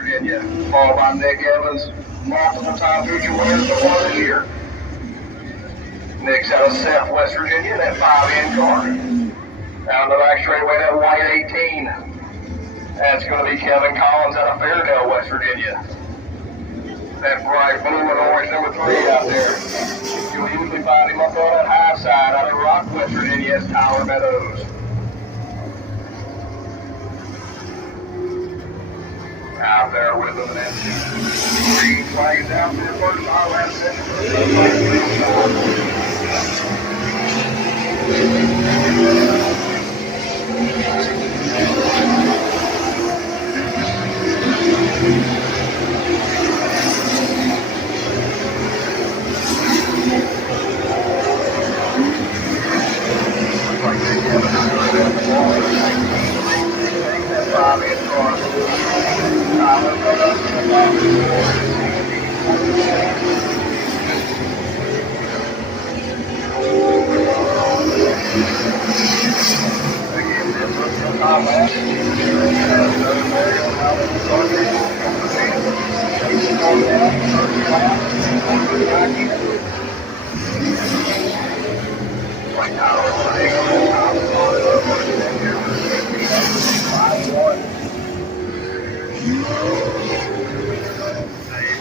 Virginia, followed by Nick Evans, multiple time future winner so far this year. Nick's out of Seth, West Virginia, that 5N car. Down the back straightaway, that white 18. That's going to be Kevin Collins out of Fairdale, West Virginia. That bright blue and orange number 3 out there. You'll usually find him up on that high side out of Rock, West Virginia, as Tyler Meadows. Out there with them, and that's green flags out there first. Our last session.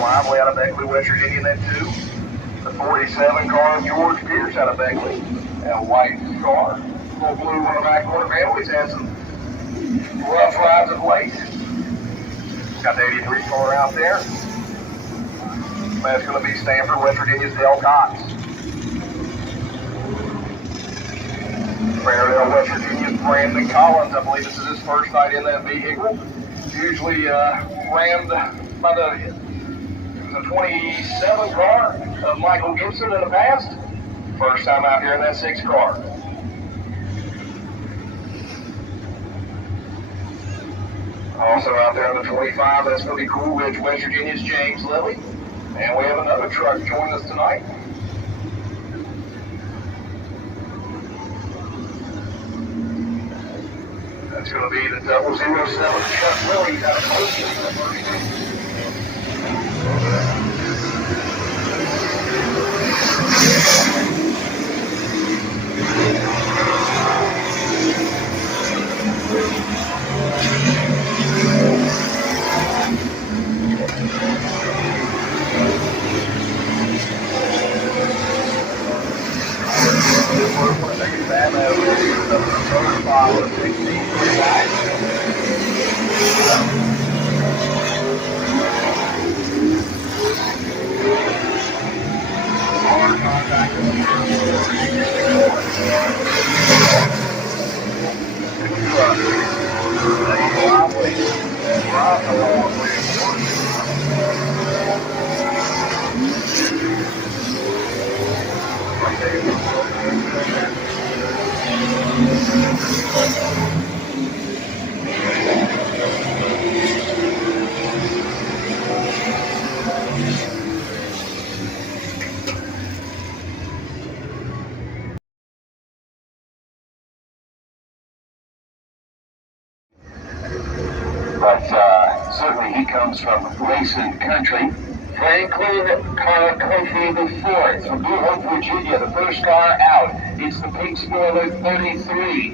Lively out of Beckley, West Virginia, that 2. The 47 car of George Pierce out of Beckley. That white car. Full blue one of the back quarter families. Had some rough rides of late. Got the 83 car out there. That's going to be Stanford, West Virginia's Dale Cox. Fairdale, West Virginia's Brandon Collins. I believe this is his first night in that vehicle. Usually rammed by the 27 car of Michael Gibson in the past. First time out here in that 6 car. Also out there in the 25, that's going to be Cool Ridge, West Virginia's James Lilly. And we have another truck joining us tonight. That's going to be the 007 Chuck Lilly out of Oakland. Certainly he comes from racing country. Franklin Kofi IV from Blue Hope, Virginia, the first car out. It's the pink spoiler 33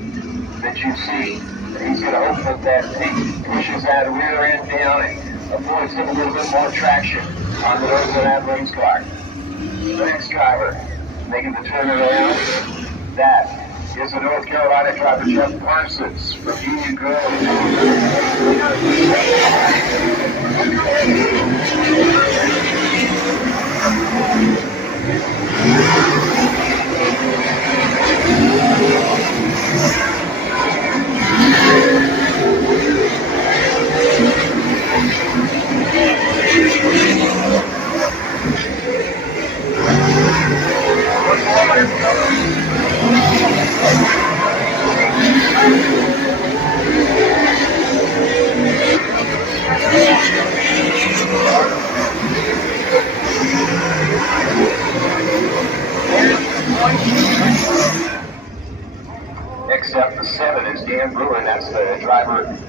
that you see. He's going to hope that that pink pushes that rear end down and affords him a little bit more traction on the road of that race car. The next driver making the turnaround. That is the North Carolina driver, Jeff Parsons from Union Grove.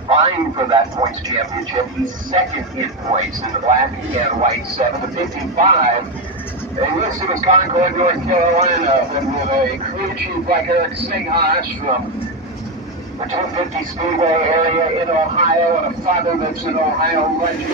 vying for that points championship. He's second in points in the black and white 7 to 55. They listed as Concord, North Carolina, but with a crew chief like Eric Singhash from the 250 Speedway area in Ohio, and a father that's an Ohio legend.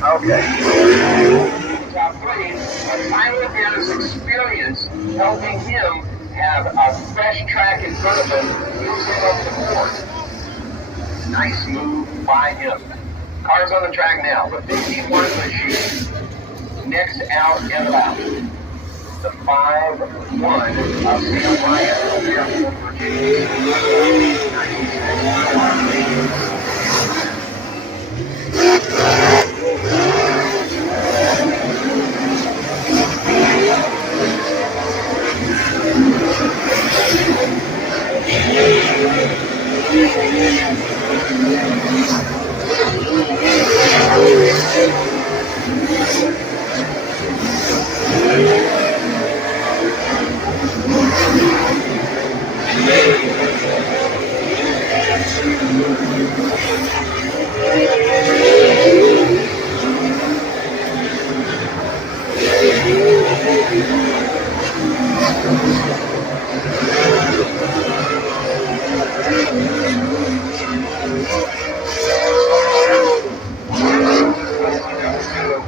Okay. Top three, but Tyler Bear's experience helping him have a fresh track in front of him, using up the board. Nice move by him. Cars on the track now. The 51 machine. Next out and about. The 5-1 of Sam Ryan here for Virginia. 96.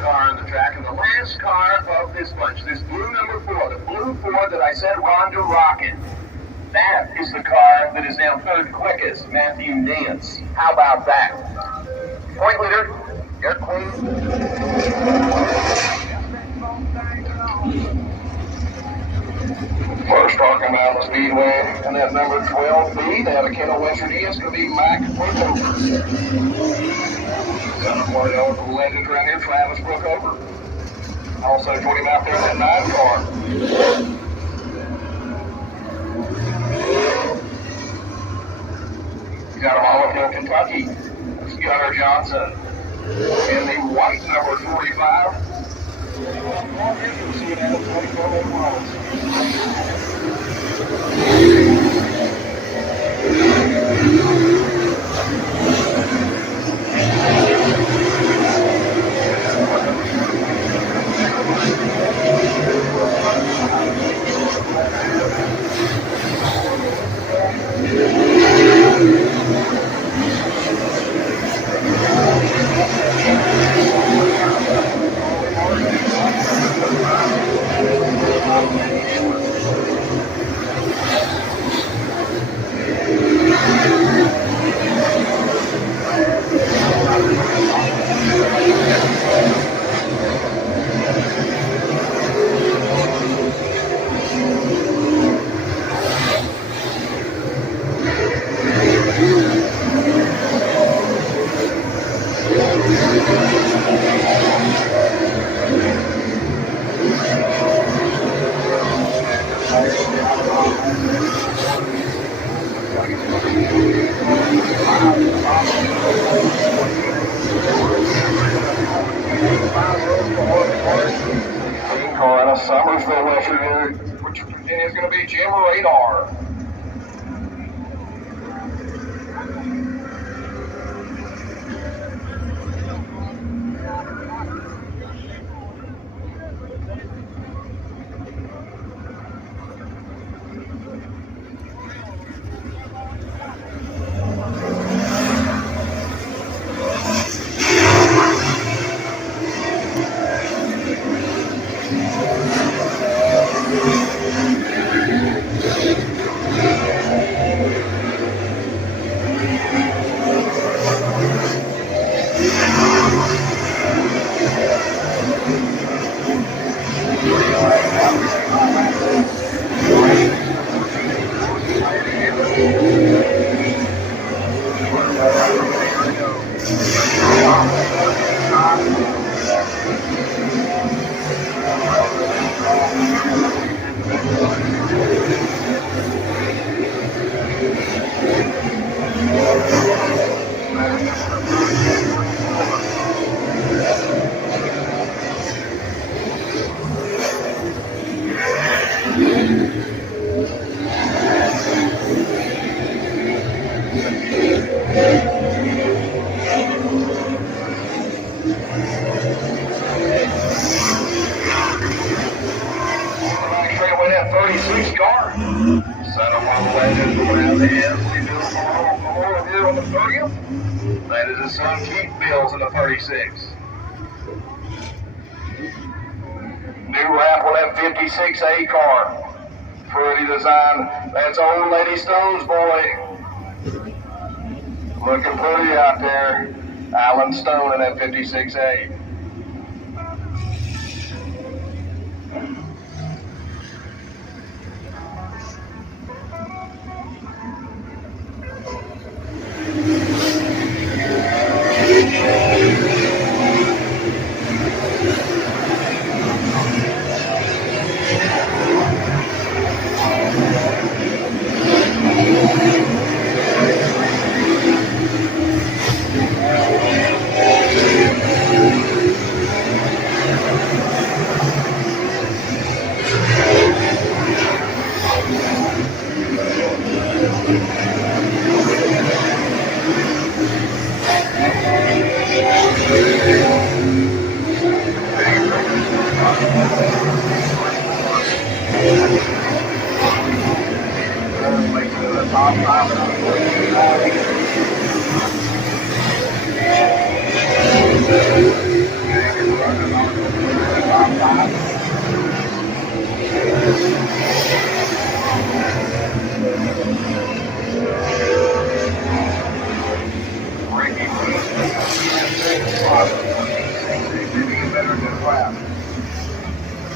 Car on the track, and the last car of this bunch, this blue number 4, the blue 4 that I said Rhonda rocking. That is the car that is now third quickest, Matthew Nance. How about that? Point leader, Eric Queen. First talking about the Speedway, and that number 12B, out of Kendall, West Virginia, is going to be Mike Brookover. Son of one of the local legends around here, Travis Brookover. Also joining him out there in that 9 car. He's out of Hollywood, Kentucky. That's Gunnar Johnson. And the white number 45. You'll see it out of 24 miles. cars for the Western here, which is going to be Jim Radar. That is his son Keith Bills in the 36. New raffle M56A car. Pretty design. That's old Lady Stone's boy. Looking pretty out there. Alan Stone in M56A.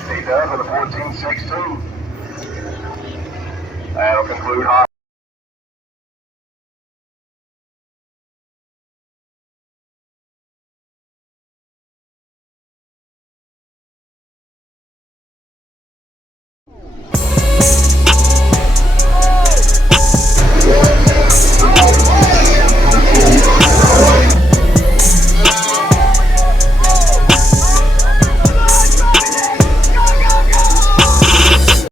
He does with a 14.62. That'll conclude